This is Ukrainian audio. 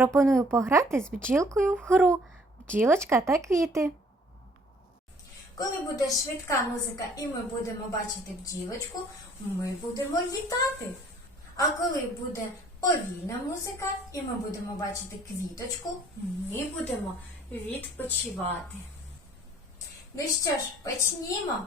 пропоную пограти з бджілкою в гру бджілочка та квіти. Коли буде швидка музика і ми будемо бачити бджілочку, ми будемо літати. А коли буде повільна музика і ми будемо бачити квіточку, ми будемо відпочивати. Ну що ж, почнімо.